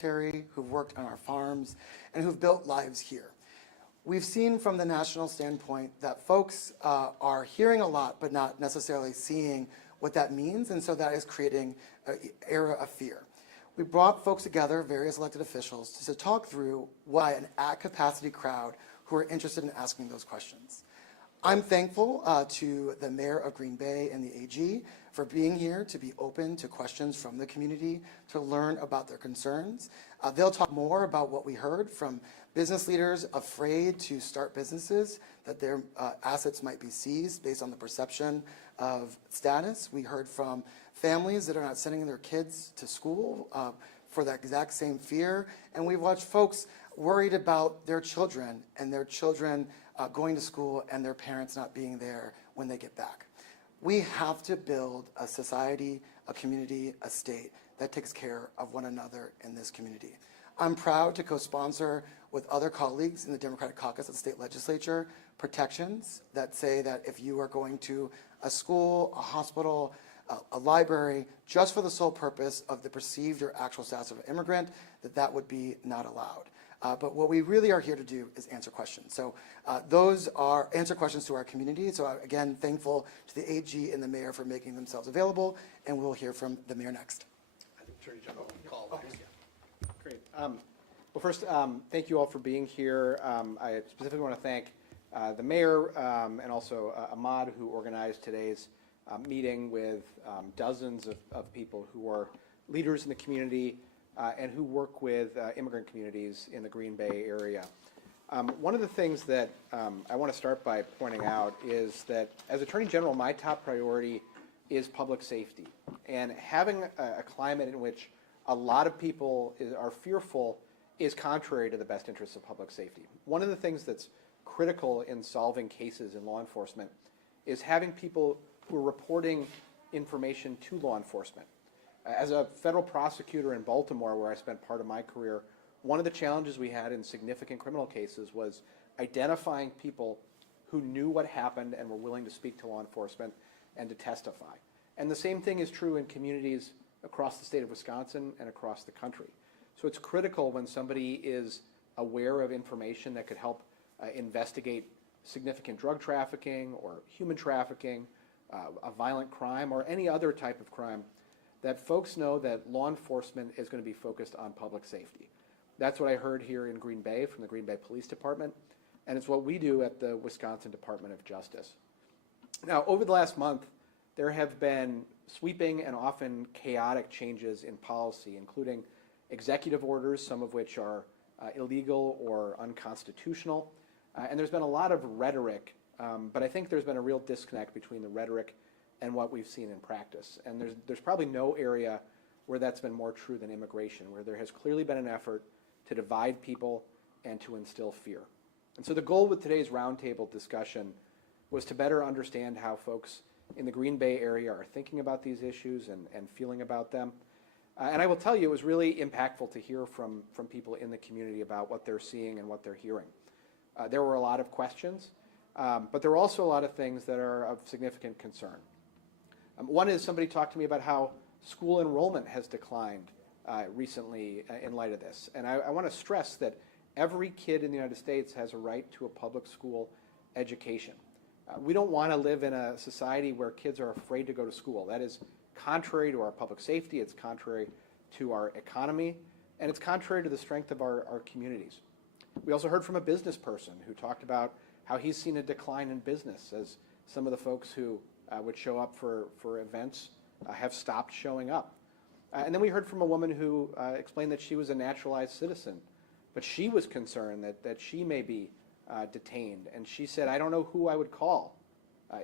who've worked on our farms, and who've built lives here. We've seen from the national standpoint that folks are hearing a lot, but not necessarily seeing what that means, and so that is creating an era of fear. We brought folks together, various elected officials, to talk through why an at-capacity crowd who are interested in asking those questions. I'm thankful to the Mayor of Green Bay and the AG for being here to be open to questions from the community, to learn about their concerns. They'll talk more about what we heard from business leaders afraid to start businesses, that their assets might be seized based on the perception of status. We heard from families that are not sending their kids to school for that exact same fear. And we've watched folks worried about their children and their children going to school and their parents not being there when they get back. We have to build a society, a community, a state that takes care of one another in this community. I'm proud to co-sponsor with other colleagues in the Democratic caucus at the state legislature protections that say that if you are going to a school, a hospital, a library, just for the sole purpose of the perceived or actual status of an immigrant, that would be not allowed. But what we really are here to do is answer questions. So those are answer questions to our community. So again, thankful to the AG and the mayor for making themselves available, and we'll hear from the mayor next. I think Attorney General can call next. Yeah. Great. Well, first, thank you all for being here. I specifically want to thank the mayor and also Ahmad, who organized today's meeting with dozens of people who are leaders in the community and who work with immigrant communities in the Green Bay area. One of the things that I want to start by pointing out is that as Attorney General, my top priority is public safety. And having a climate in which a lot of people are fearful is contrary to the best interests of public safety. One of the things that's critical in solving cases in law enforcement is having people who are reporting information to law enforcement. As a federal prosecutor in Baltimore, where I spent part of my career, one of the challenges we had in significant criminal cases was identifying people who knew what happened and were willing to speak to law enforcement and to testify. And the same thing is true in communities across the state of Wisconsin and across the country. So it's critical when somebody is aware of information that could help investigate significant drug trafficking or human trafficking, a violent crime, or any other type of crime, that folks know that law enforcement is going to be focused on public safety. That's what I heard here in Green Bay from the Green Bay Police Department, and it's what we do at the Wisconsin Department of Justice. Now, over the last month, there have been sweeping and often chaotic changes in policy, including executive orders, some of which are illegal or unconstitutional. And there's been a lot of rhetoric, but I think there's been a real disconnect between the rhetoric and what we've seen in practice. And there's probably no area where that's been more true than immigration, where there has clearly been an effort to divide people and to instill fear. And so the goal with today's roundtable discussion was to better understand how folks in the Green Bay area are thinking about these issues and feeling about them. And I will tell you, it was really impactful to hear from people in the community about what they're seeing and what they're hearing. There were a lot of questions, but there were also a lot of things that are of significant concern. One is somebody talked to me about how school enrollment has declined recently in light of this. And I want to stress that every kid in the United States has a right to a public school education. We don't want to live in a society where kids are afraid to go to school. That is contrary to our public safety, it's contrary to our economy, and it's contrary to the strength of our communities. We also heard from a business person who talked about how he's seen a decline in business as some of the folks who would show up for events have stopped showing up. And then we heard from a woman who explained that she was a naturalized citizen, but she was concerned that she may be detained. And she said, I don't know who I would call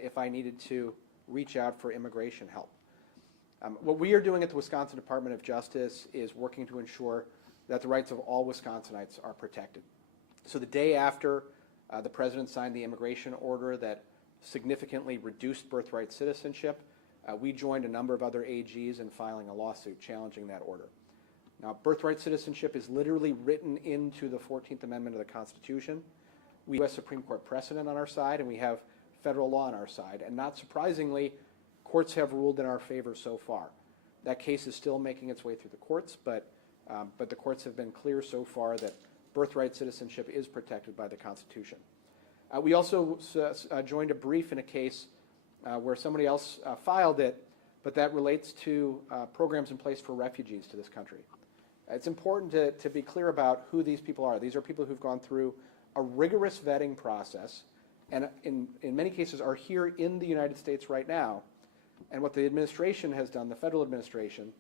if I needed to reach out for immigration help. What we are doing at the Wisconsin Department of Justice is working to ensure that the rights of all Wisconsinites are protected. So the day after the president signed the immigration order that significantly reduced birthright citizenship, we joined a number of other AGs in filing a lawsuit challenging that order. Now, birthright citizenship is literally written into the 14th Amendment of the Constitution. We have U.S. Supreme Court precedent on our side, and we have federal law on our side. And not surprisingly, courts have ruled in our favor so far. That case is still making its way through the courts, but But the courts have been clear so far that birthright citizenship is protected by the Constitution. We also joined a brief in a case where somebody else filed it, but that relates to programs in place for refugees to this country. It's important to be clear about who these people are. These are people who've gone through a rigorous vetting process and in many cases are here in the United States right now. And what the administration has done, the federal administration,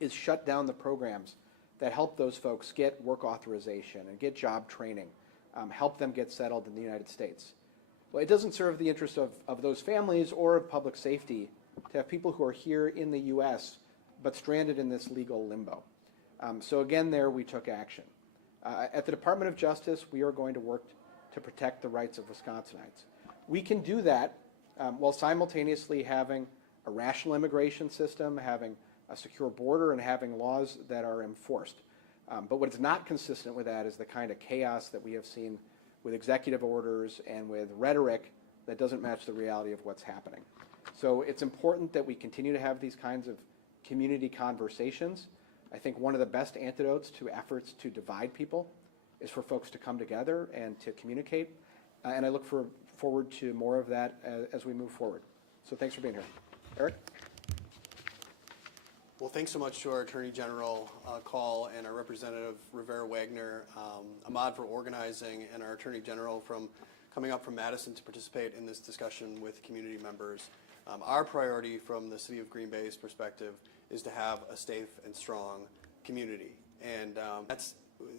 is shut down the programs that help those folks get work authorization and get job training, help them get settled in the United States. Well, it doesn't serve the interest of those families or of public safety to have people who are here in the U.S. but stranded in this legal limbo. So again, there we took action. At the Department of Justice, we are going to work to protect the rights of Wisconsinites. We can do that while simultaneously having a rational immigration system, having a secure border, and having laws that are enforced. But what is not consistent with that is the kind of chaos that we have seen with executive orders and with rhetoric that doesn't match the reality of what's happening. So it's important that we continue to have these kinds of community conversations. I think one of the best antidotes to efforts to divide people is for folks to come together and to communicate. And I look forward to more of that as we move forward. So thanks for being here. Eric? Well, thanks so much to our Attorney General, Call, and our Representative Rivera-Wagner, Ahmad for organizing, and our Attorney General from coming up from Madison to participate in this discussion with community members. Our priority from the City of Green Bay's perspective is to have a safe and strong community. And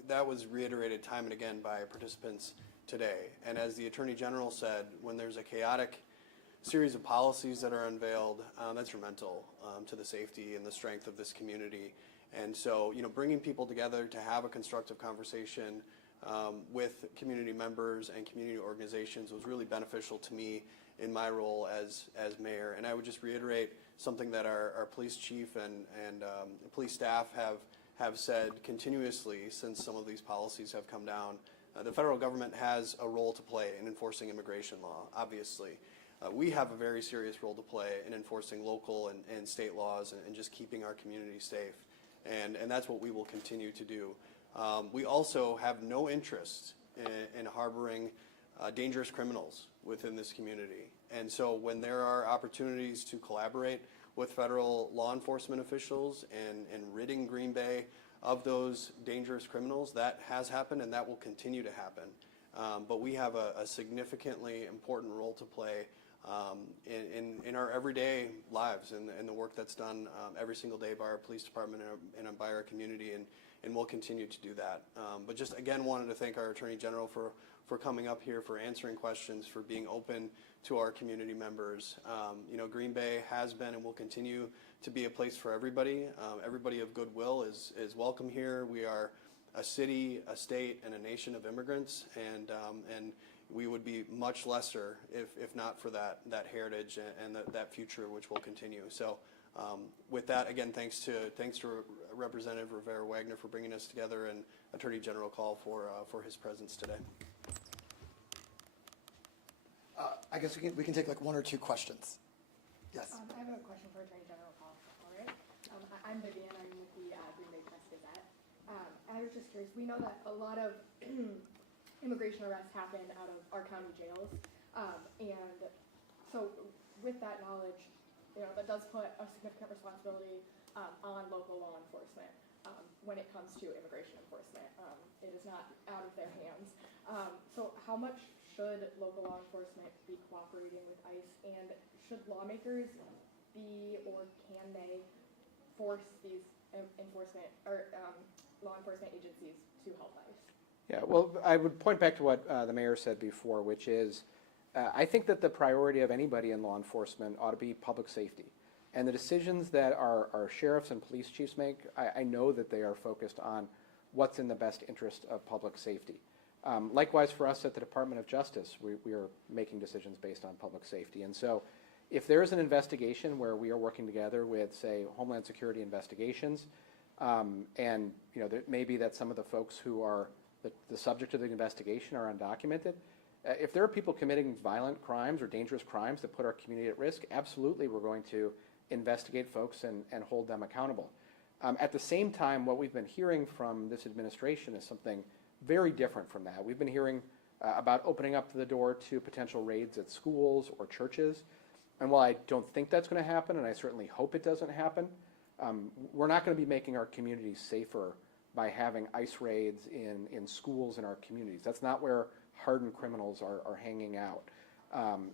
that was reiterated time and again by participants today. And as the Attorney General said, when there's a chaotic series of policies that are unveiled, that's detrimental to the safety and the strength of this community. And so, bringing people together to have a constructive conversation with community members and community organizations was really beneficial to me in my role as mayor. And I would just reiterate something that our police chief and police staff have said continuously since some of these policies have come down. The federal government has a role to play in enforcing immigration law, obviously. We have a very serious role to play in enforcing local and state laws and just keeping our community safe. And that's what we will continue to do. We also have no interest in harboring dangerous criminals within this community. And so when there are opportunities to collaborate with federal law enforcement officials and ridding Green Bay of those dangerous criminals, that has happened and that will continue to happen. But we have a significantly important role to play in our everyday lives and the work that's done every single day by our police department and by our community, and we'll continue to do that. But just again wanted to thank our Attorney General for coming up here, for answering questions, for being open to our community members. Green Bay has been and will continue to be a place for everybody. Everybody of goodwill is welcome here. We are a city, a state, and a nation of immigrants, and we would be much lesser if not for that heritage and that future, which will continue. So with that, again, thanks to Representative Rivera-Wagner for bringing us together, and Attorney General Call for his presence today. I guess we can take like one or two questions. Yes. I have a question for Attorney General Paul. All right. I'm Vivian. I'm with the Green Bay Press Gazette. I was just curious. We know that a lot of immigration arrests happen out of our county jails, and so with that knowledge, that does put a significant responsibility on local law enforcement when it comes to immigration enforcement. It is not out of their hands. So how much should local law enforcement be cooperating with ICE, and should lawmakers be or can they force these enforcement or law enforcement agencies to help ICE? Yeah, well, I would point back to what the mayor said before, which is I think that the priority of anybody in law enforcement ought to be public safety. And the decisions that our sheriffs and police chiefs make, I know that they are focused on what's in the best interest of public safety. Likewise for us at the Department of Justice, we are making decisions based on public safety. And so if there is an investigation where we are working together with, say, Homeland Security investigations, and it may be that some of the folks who are the subject of the investigation are undocumented, if there are people committing violent crimes or dangerous crimes that put our community at risk, absolutely we're going to investigate folks and hold them accountable. At the same time, what we've been hearing from this administration is something very different from that. We've been hearing about opening up the door to potential raids at schools or churches. And while I don't think that's going to happen, and I certainly hope it doesn't happen, we're not going to be making our communities safer by having ICE raids in schools in our communities. That's not where hardened criminals are hanging out.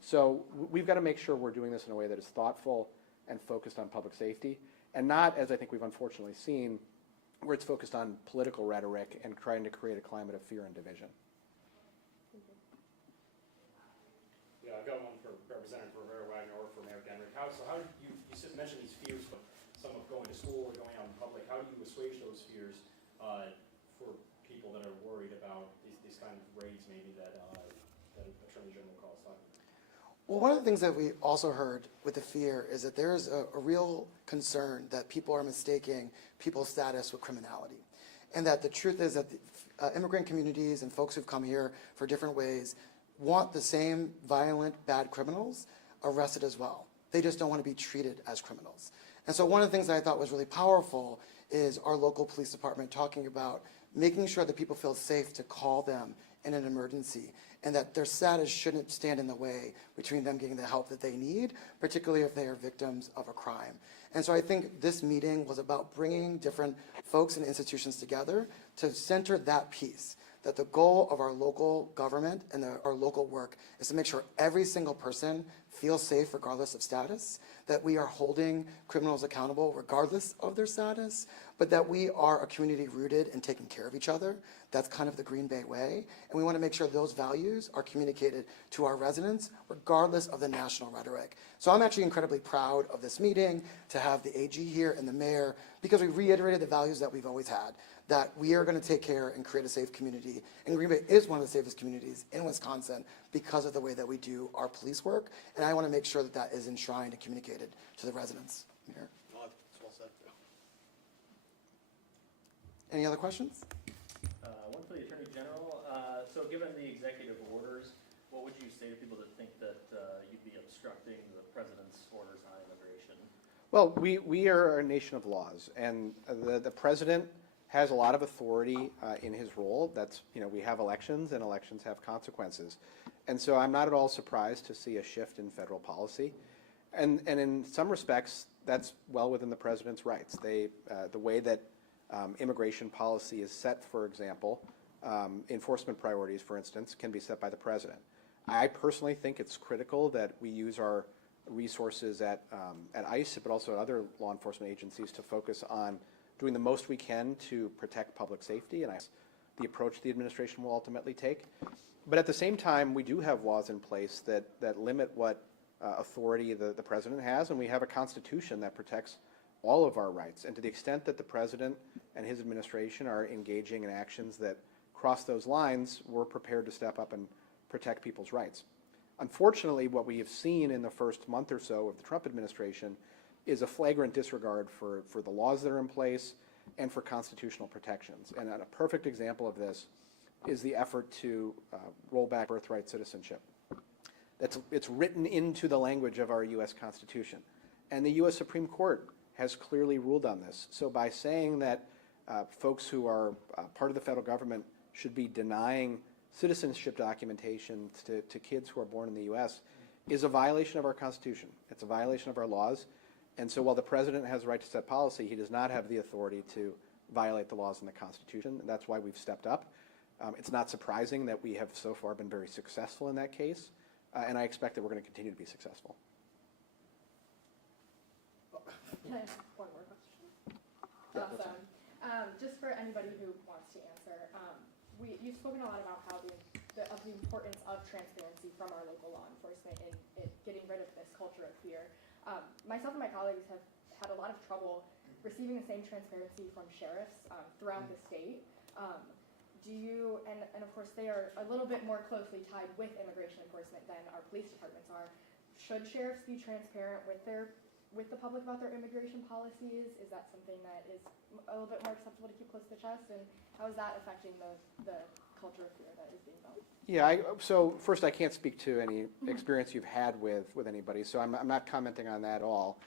So we've got to make sure we're doing this in a way that is thoughtful and focused on public safety, and not, as I think we've unfortunately seen, where it's focused on political rhetoric and trying to create a climate of fear and division. Yeah, I've got one for Representative Rivera-Wagner or for Mayor Genrich. So how do you mentioned these fears, but some of going to school or going out in public, how do you assuage those fears for people that are worried about these kind of raids maybe that Attorney General calls on? Well, one of the things that we also heard with the fear is that there's a real concern that people are mistaking people's status with criminality. And that the truth is that the immigrant communities and folks who've come here for different ways want the same violent, bad criminals arrested as well. They just don't want to be treated as criminals. And so one of the things that I thought was really powerful is our local police department talking about making sure that people feel safe to call them in an emergency, and that their status shouldn't stand in the way between them getting the help that they need, particularly if they are victims of a crime. And so I think this meeting was about bringing different folks and institutions together to center that piece, that the goal of our local government and our local work is to make sure every single person feels safe regardless of status, that we are holding criminals accountable regardless of their status, but that we are a community rooted in taking care of each other. That's kind of the Green Bay way. And we want to make sure those values are communicated to our residents regardless of the national rhetoric. So I'm actually incredibly proud of this meeting, to have the AG here and the mayor, because we reiterated the values that we've always had, that we are going to take care and create a safe community. And Green Bay is one of the safest communities in Wisconsin because of the way that we do our police work. And I want to make sure that that is enshrined and communicated to the residents. Mayor. Well, that's well said. Any other questions? One for the Attorney General. So given the executive orders, what would you say to people that think that you'd be obstructing the President's orders on immigration? Well, we are a nation of laws, and the President has a lot of authority in his role. That's, we have elections, and elections have consequences. And so I'm not at all surprised to see a shift in federal policy. And in some respects, that's well within the President's rights. The way that immigration policy is set, for example, enforcement priorities, for instance, can be set by the President. I personally think it's critical that we use our resources at ICE, but also at other law enforcement agencies, to focus on doing the most we can to protect public safety, and the approach the administration will ultimately take. But at the same time, we do have laws in place that limit what authority the President has, and we have a Constitution that protects all of our rights. And to the extent that the President and his administration are engaging in actions that cross those lines, we're prepared to step up and protect people's rights. Unfortunately, what we have seen in the first month or so of the Trump administration is a flagrant disregard for the laws that are in place and for constitutional protections. And a perfect example of this is the effort to roll back birthright citizenship. It's written into the language of our U.S. Constitution. And the U.S. Supreme Court has clearly ruled on this. So by saying that folks who are part of the federal government should be denying citizenship documentation to kids who are born in the U.S. is a violation of our Constitution. It's a violation of our laws. And so while the President has the right to set policy, he does not have the authority to violate the laws in the Constitution. And that's why we've stepped up. It's not surprising that we have so far been very successful in that case. And I expect that we're going to continue to be successful. Can I ask one more question? Awesome. Just for anybody who wants to answer, you've spoken a lot about how the importance of transparency from our local law enforcement in getting rid of this culture of fear. Myself and my colleagues have had a lot of trouble receiving the same transparency from sheriffs throughout the state. And of course they are a little bit more closely tied with immigration enforcement than our police departments are. Should sheriffs be transparent with their with the public about their immigration policies? Is that something that is a little bit more acceptable to keep close to the chest? And how is that affecting the culture of fear that is being built? Yeah, so first, I can't speak to any experience you've had with anybody, so I'm not commenting on that at all.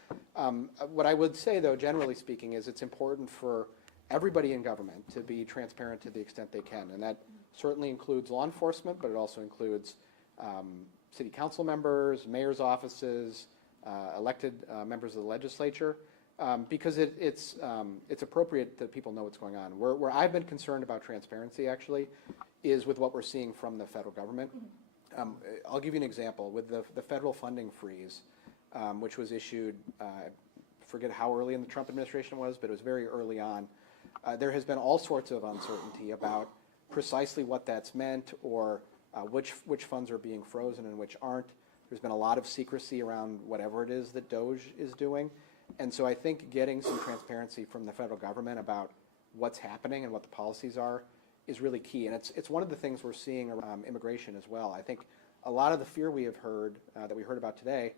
What I would say, though, generally speaking, is it's important for everybody in government to be transparent to the extent they can, and that certainly includes law enforcement, but it also includes city council members, mayor's offices, elected members of the legislature, because it's appropriate that people know what's going on. Where I've been concerned about transparency, actually, is with what we're seeing from the federal government. I'll give you an example. With the federal funding freeze, which was issued, I forget how early in the Trump administration it was, but it was very early on, there has been all sorts of uncertainty about precisely what that's meant, or which funds are being frozen and which aren't. There's been a lot of secrecy around whatever it is that DOGE is doing. And so I think getting some transparency from the federal government about what's happening and what the policies are is really key. And it's one of the things we're seeing around immigration as well. I think a lot of the fear we have heard, that we heard about today,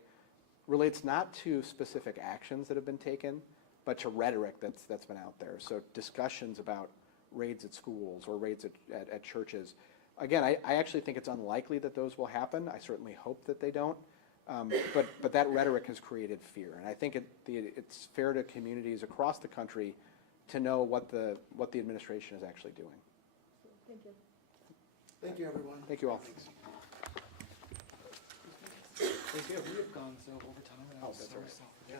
relates not to specific actions that have been taken, but to rhetoric that's been out there. So discussions about raids at schools or raids at churches. Again, I actually think it's unlikely that those will happen. I certainly hope that they don't. But that rhetoric has created fear. And I think it's fair to communities across the country to know what the administration is actually doing. Thank you. Thank you, everyone. Thank you all. We have gone so over time. And I'm that's so all right. sorry. Yeah.